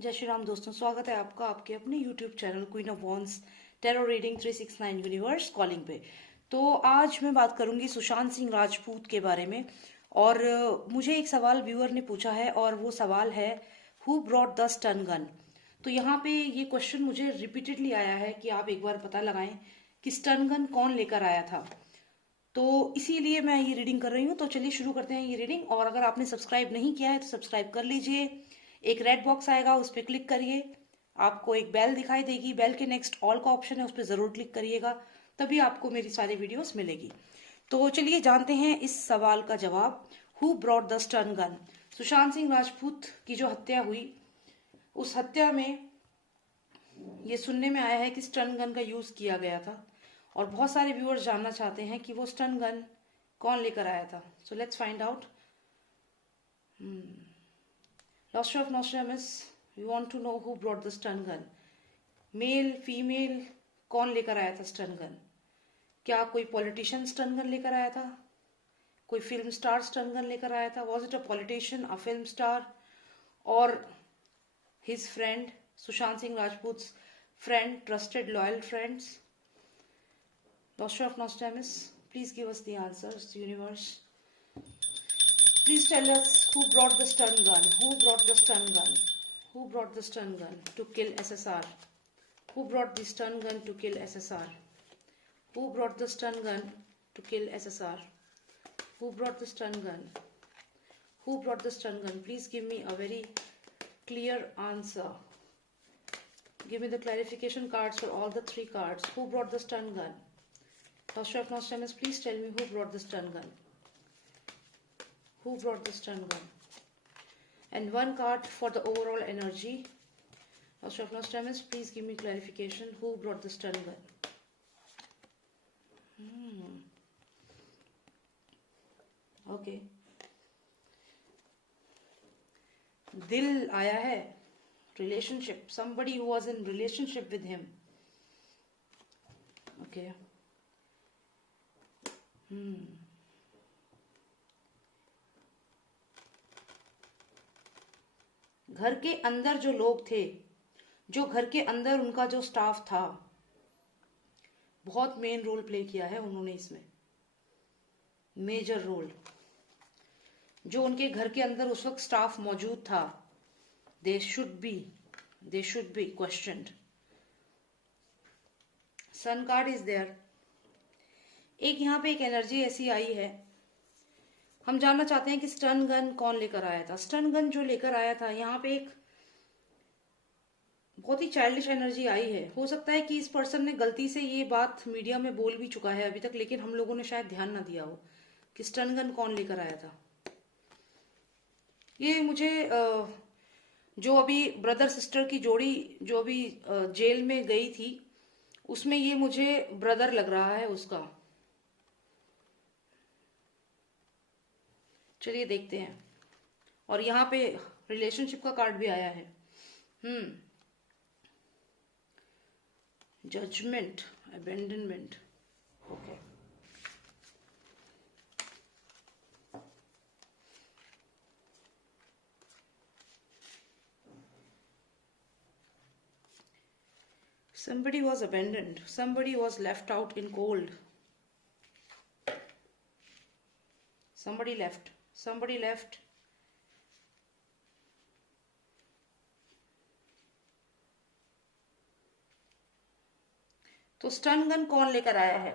जय श्री राम दोस्तों, स्वागत है आपका आपके अपने YouTube channel queen of wands tarot reading 369 universe calling पे। तो आज मैं बात करूंगी सुशांत सिंह राजपूत के बारे में। और मुझे एक सवाल व्यूअर ने पूछा है और वो सवाल है, who brought the stun gun. तो यहाँ पे ये क्वेश्चन मुझे रिपीटेडली आया है कि आप एक बार पता लगाएं कि स्टन गन कौन लेकर आया था। तो इसीलिए मैं ये रीडिंग कर रही हूँ। तो चलिए शुरू करते हैं ये रीडिंग। और अगर आपने सब्सक्राइब नहीं किया है तो सब्सक्राइब कर लीजिए। एक रेड बॉक्स आएगा, उस पर क्लिक करिए। आपको एक बेल दिखाई देगी, बेल के नेक्स्ट ऑल का ऑप्शन है, उस पर जरूर क्लिक करिएगा, तभी आपको मेरी सारी वीडियोस मिलेगी। तो चलिए जानते हैं इस सवाल का जवाब। Who brought the stun gun. Sushant Singh Rajput की जो हत्या हुई, उस हत्या में ये सुनने में आया है कि स्टन गन का यूज किया गया था। और बहुत सारे व्यूअर्स जानना चाहते हैं कि वो स्टन गन कौन लेकर आया था। So let's find out. Lost of Nostradamus, we want to know who brought the stun gun. Male female, कौन लेकर आया था स्टन गन। क्या कोई पॉलिटिशियन स्टन गन लेकर आया था, कोई फिल्म स्टार स्टन गन लेकर आया था। Was it a politician, a film star, और his friend, Sushant Singh Rajput friend, trusted loyal friends. Lost of Nostradamus, please give us the answers, universe. Please tell us who brought the stun gun. Who brought the stun gun? Who brought the stun gun to kill SSR? Who brought the stun gun to kill SSR? Who brought the stun gun to kill SSR? Who brought the stun gun? Who brought the stun gun? Please give me a very clear answer. Give me the clarification cards for all the three cards. Who brought the stun gun? Last of Nostradamus, please tell me who brought the stun gun. Who brought the stun gun? And one card for the overall energy. Last of Nostradamus, please give me clarification. Who brought the stun gun? Okay. दिल आया है, relationship. Somebody who was in relationship with him. Okay. घर के अंदर जो लोग थे, जो घर के अंदर उनका जो स्टाफ था, बहुत मेन रोल प्ले किया है उन्होंने इसमें, मेजर रोल। जो उनके घर के अंदर उस वक्त स्टाफ मौजूद था, they should be questioned. Sun card is there. एक यहाँ पे एक एनर्जी ऐसी आई है, हम जानना चाहते हैं कि स्टन गन कौन लेकर आया था। स्टन गन जो लेकर आया था, यहाँ पे एक बहुत ही चाइल्डिश एनर्जी आई है। हो सकता है कि इस पर्सन ने गलती से ये बात मीडिया में बोल भी चुका है अभी तक, लेकिन हम लोगों ने शायद ध्यान ना दिया हो कि स्टन गन कौन लेकर आया था। ये मुझे जो अभी ब्रदर सिस्टर की जोड़ी जो अभी जेल में गई थी, उसमें ये मुझे ब्रदर लग रहा है उसका। चलिए देखते हैं। और यहाँ पे रिलेशनशिप का कार्ड भी आया है। Judgement, abandonment. Okay, somebody was abandoned, somebody was left out in cold, somebody left. तो स्टन गन कौन लेकर आया है?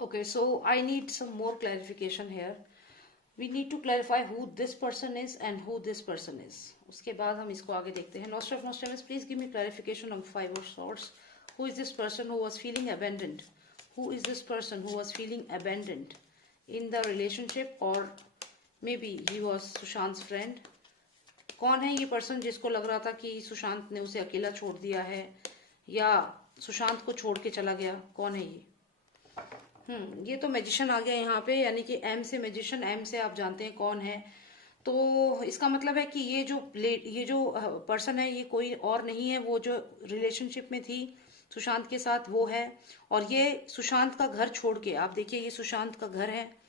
Okay, so I need some more clarification here. We need to clarify who this person is and who this person is. उसके बाद हम इसको आगे देखते हैं. Lost of Nostradamus, please give me clarification on Five of Swords. Who is this person who was feeling abandoned? Who is this person who was feeling abandoned in the relationship, or maybe he was Sushant's friend? कौन है ये person जिसको लग रहा था कि सुशांत ने उसे अकेला छोड़ दिया है या सुशांत को छोड़ के चला गया? कौन है ये? ये तो मैजिशियन आ गया यहाँ पे, यानी कि एम से मैजिशियन। एम से आप जानते हैं कौन है। तो इसका मतलब है कि ये जो पर्सन है ये कोई और नहीं है, वो जो रिलेशनशिप में थी सुशांत के साथ वो है। और ये सुशांत का घर छोड़ के, आप देखिए ये सुशांत का घर है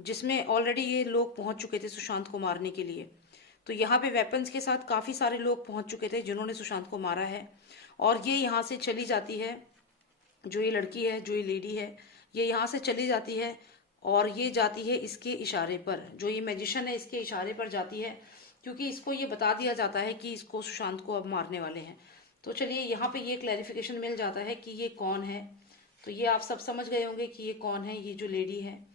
जिसमें ऑलरेडी ये लोग पहुंच चुके थे सुशांत को मारने के लिए। तो यहाँ पे वेपन्स के साथ काफी सारे लोग पहुंच चुके थे जिन्होंने सुशांत को मारा है। और ये यहाँ से चली जाती है, जो ये लड़की है, जो ये लेडी है, ये यहाँ से चली जाती है और ये जाती है इसके इशारे पर, जो ये मैजिशियन है इसके इशारे पर जाती है, क्योंकि इसको ये बता दिया जाता है कि इसको सुशांत को अब मारने वाले हैं। तो चलिए यहाँ पे ये क्लैरिफिकेशन मिल जाता है कि ये कौन है। तो ये आप सब समझ गए होंगे कि ये कौन है, ये जो लेडी है।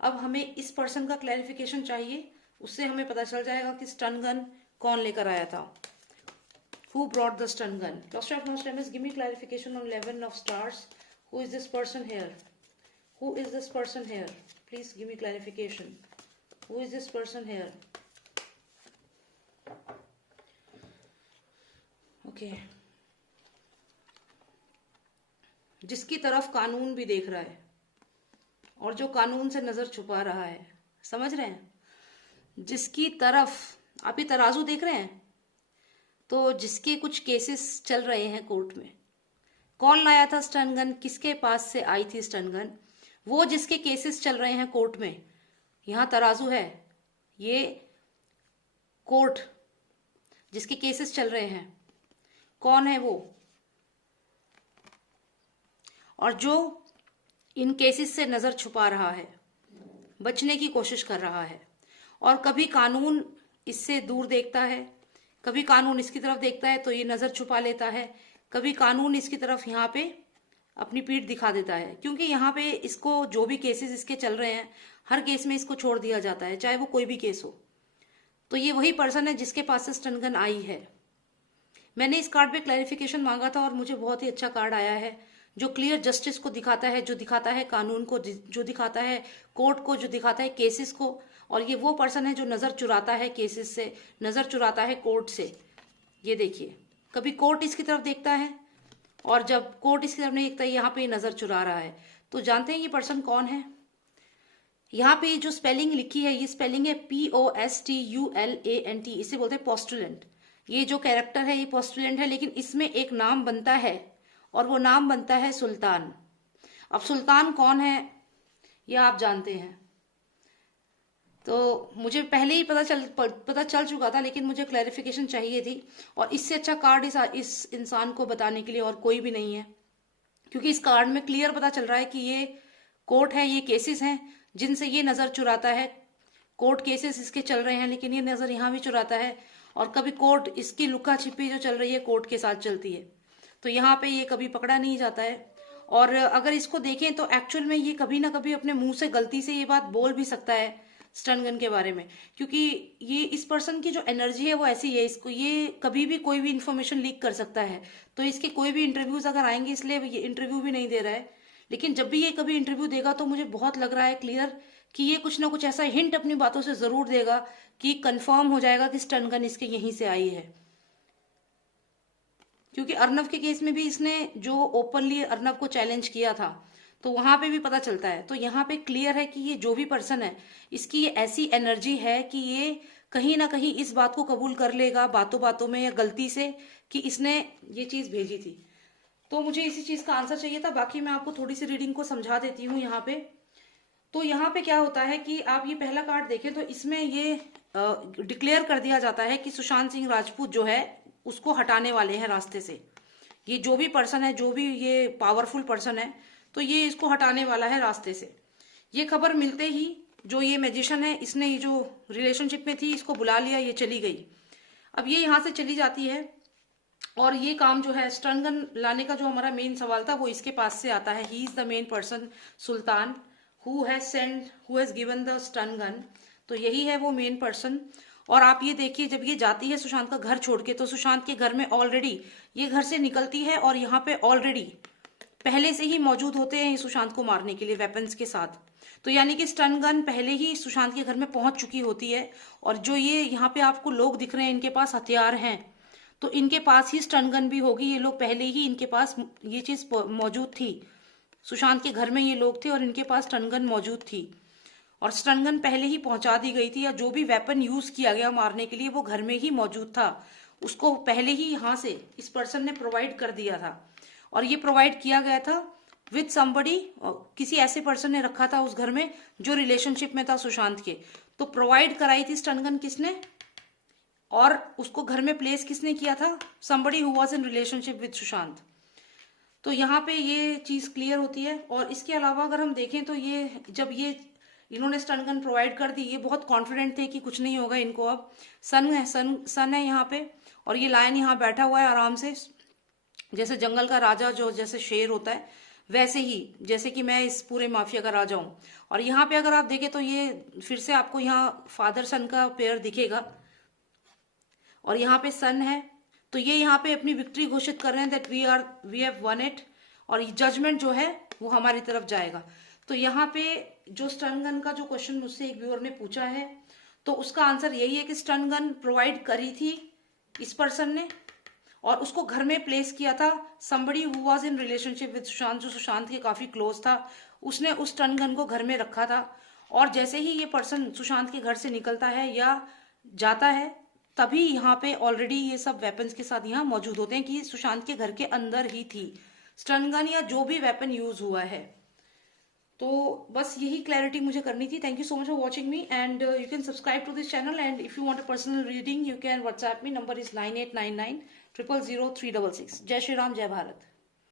अब हमें इस पर्सन का क्लैरिफिकेशन चाहिए, उससे हमें पता चल जाएगा कि स्टन गन कौन लेकर आया था। Who brought the stun gun? Lost of Nostradamus, give me clarification on 11 of stars. Who is this person here? Who is this person here? Please give me clarification. Who is this person here? Okay. जिसकी तरफ कानून भी देख रहा है और जो कानून से नजर छुपा रहा है, समझ रहे हैं? जिसकी तरफ, आप ये तराजू देख रहे हैं, तो जिसके कुछ केसेस चल रहे हैं कोर्ट में, कौन लाया था स्टन गन, किसके पास से आई थी स्टन गन, वो जिसके केसेस चल रहे हैं कोर्ट में, यहाँ तराजू है, ये कोर्ट जिसके केसेस चल रहे हैं, कौन है वो, और जो इन केसेस से नजर छुपा रहा है, बचने की कोशिश कर रहा है। और कभी कानून इससे दूर देखता है, कभी कानून इसकी तरफ देखता है तो ये नजर छुपा लेता है, कभी कानून इसकी तरफ यहाँ पे अपनी पीठ दिखा देता है, क्योंकि यहाँ पे इसको जो भी केसेस इसके चल रहे हैं हर केस में इसको छोड़ दिया जाता है, चाहे वो कोई भी केस हो। तो ये वही पर्सन है जिसके पास से स्टन गन आई है। मैंने इस कार्ड पे क्लैरिफिकेशन मांगा था और मुझे बहुत ही अच्छा कार्ड आया है, जो क्लियर जस्टिस को दिखाता है, जो दिखाता है कानून को, जो दिखाता है कोर्ट को, जो दिखाता है केसेस को। और ये वो पर्सन है जो नजर चुराता है केसेस से, नजर चुराता है कोर्ट से। ये देखिए, कभी कोर्ट इसकी तरफ देखता है और जब कोर्ट इसकी तरफ नहीं देखता, यहाँ पे नजर चुरा रहा है। तो जानते हैं ये पर्सन कौन है? यहाँ पे जो स्पेलिंग लिखी है, ये स्पेलिंग है POSTULANT, इसे बोलते हैं पोस्टुलेंट। ये जो कैरेक्टर है ये पोस्टुलेंट है, लेकिन इसमें एक नाम बनता है और वो नाम बनता है सुल्तान। अब सुल्तान कौन है यह आप जानते हैं। तो मुझे पहले ही पता चल चुका था, लेकिन मुझे क्लैरिफिकेशन चाहिए थी। और इससे अच्छा कार्ड इस इंसान को बताने के लिए और कोई भी नहीं है, क्योंकि इस कार्ड में क्लियर पता चल रहा है कि ये कोर्ट है, ये केसेस हैं जिनसे ये नजर चुराता है। कोर्ट केसेस इसके चल रहे हैं, लेकिन ये नजर यहाँ भी चुराता है। और कभी कोर्ट इसकी लुका छिपी जो चल रही है कोर्ट के साथ चलती है, तो यहाँ पे ये कभी पकड़ा नहीं जाता है। और अगर इसको देखें तो एक्चुअल में ये कभी ना कभी अपने मुंह से गलती से ये बात बोल भी सकता है स्टन गन के बारे में, क्योंकि ये इस पर्सन की जो एनर्जी है वो ऐसी है, इसको ये कभी भी कोई भी इंफॉर्मेशन लीक कर सकता है। तो इसके कोई भी इंटरव्यूज अगर आएंगे, इसलिए ये इंटरव्यू भी नहीं दे रहा है, लेकिन जब भी ये कभी इंटरव्यू देगा तो मुझे बहुत लग रहा है क्लियर कि ये कुछ ना कुछ ऐसा हिंट अपनी बातों से जरूर देगा कि कंफर्म हो जाएगा कि स्टन गन इसके यहीं से आई है। क्योंकि अर्नव के केस में भी इसने जो ओपनली अर्नव को चैलेंज किया था, तो वहां पे भी पता चलता है। तो यहाँ पे क्लियर है कि ये जो भी पर्सन है, इसकी ये ऐसी एनर्जी है कि ये कहीं ना कहीं इस बात को कबूल कर लेगा बातों बातों में या गलती से कि इसने ये चीज भेजी थी। तो मुझे इसी चीज का आंसर चाहिए था। बाकी मैं आपको थोड़ी सी रीडिंग को समझा देती हूँ यहाँ पे। तो यहाँ पे क्या होता है कि आप ये पहला कार्ड देखें तो इसमें ये डिक्लेयर कर दिया जाता है कि सुशांत सिंह राजपूत जो है उसको हटाने वाले हैं रास्ते से। ये जो भी पर्सन है, जो भी ये पावरफुल पर्सन है, तो ये इसको हटाने वाला है रास्ते से। ये खबर मिलते ही जो ये मैजिशियन है, इसने ये जो रिलेशनशिप में थी इसको बुला लिया, ये चली गई। अब ये यहाँ से चली जाती है और ये काम जो है स्टन गन लाने का जो हमारा मेन सवाल था वो इसके पास से आता है। He is the main person Sultan who has given the stun gun. तो यही है वो मेन पर्सन। और आप ये देखिए, जब ये जाती है सुशांत का घर छोड़ के, तो सुशांत के घर में ऑलरेडी ये घर से निकलती है और यहाँ पे ऑलरेडी पहले से ही मौजूद होते हैं सुशांत को मारने के लिए वेपन्स के साथ। तो यानी कि स्टन गन पहले ही सुशांत के घर में पहुंच चुकी होती है। और जो ये यहाँ पे आपको लोग दिख रहे हैं, इनके पास हथियार हैं, तो इनके पास ही स्टन गन भी होगी। ये लोग पहले ही, इनके पास ये चीज मौजूद थी। सुशांत के घर में ये लोग थे और इनके पास स्टन गन मौजूद थी। और स्टन गन पहले ही पहुंचा दी गई थी, या जो भी वेपन यूज किया गया मारने के लिए वो घर में ही मौजूद था, उसको पहले ही यहाँ से इस पर्सन ने प्रोवाइड कर दिया था। और ये प्रोवाइड किया गया था विथ समबडी, किसी ऐसे पर्सन ने रखा था उस घर में जो रिलेशनशिप में था सुशांत के। तो प्रोवाइड कराई थी स्टन गन किसने, और उसको घर में प्लेस किसने किया था, somebody who was in relationship with Sushant. तो यहाँ पे ये चीज क्लियर होती है। और इसके अलावा अगर हम देखें तो ये जब ये इन्होंने स्टन गन प्रोवाइड कर दी, ये बहुत कॉन्फिडेंट थे कि कुछ नहीं होगा इनको। अब सन है यहाँ पे, और ये लायन यहाँ बैठा हुआ है आराम से, जैसे जंगल का राजा जो जैसे शेर होता है वैसे ही, जैसे कि मैं इस पूरे माफिया का राजा हूं। और यहाँ पे अगर आप देखें तो ये फिर से आपको यहाँ फादर सन का पेयर दिखेगा, और यहाँ पे सन है। तो ये यहाँ पे अपनी विक्ट्री घोषित कर रहे हैं that we have won it, और जजमेंट जो है वो हमारी तरफ जाएगा। तो यहाँ पे जो स्टन गन का जो क्वेश्चन मुझसे एक व्यूअर ने पूछा है, तो उसका आंसर यही है कि स्टन गन प्रोवाइड करी थी इस पर्सन ने, और उसको घर में प्लेस किया था somebody who was in relationship with Sushant, जो सुशांत के काफी क्लोज था, उसने उस स्टन गन को घर में रखा था। और जैसे ही ये पर्सन सुशांत के घर से निकलता है या जाता है, तभी यहाँ पे ऑलरेडी ये सब वेपन्स के साथ यहाँ मौजूद होते हैं कि सुशांत के घर के अंदर ही थी स्टन गन या जो भी वेपन यूज हुआ है। तो बस यही क्लैरिटी मुझे करनी थी। Thank you so much for watching me, and you can subscribe to this channel, and if you want a personal reading you can WhatsApp me, number is 9899 000 366। जय श्री राम, जय भारत।